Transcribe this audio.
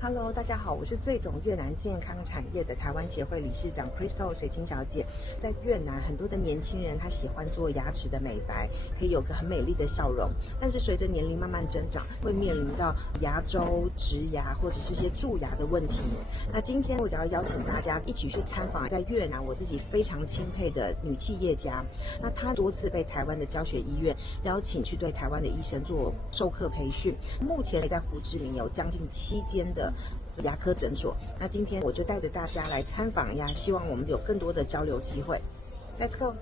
Hello， 大家好，我是最懂越南健康产业的台湾协会理事长 Crystal 水晶小姐。在越南，很多的年轻人他喜欢做牙齿的美白，可以有个很美丽的笑容。但是随着年龄慢慢增长，会面临到牙周、植牙或者是些蛀牙的问题。那今天我就要邀请大家一起去参访在越南我自己非常钦佩的女企业家。那她多次被台湾的教学医院邀请去对台湾的医生做授课培训。目前在胡志明有将近7间的牙科诊所，那今天我就带着大家来参访呀，希望我们有更多的交流机会。Let's go!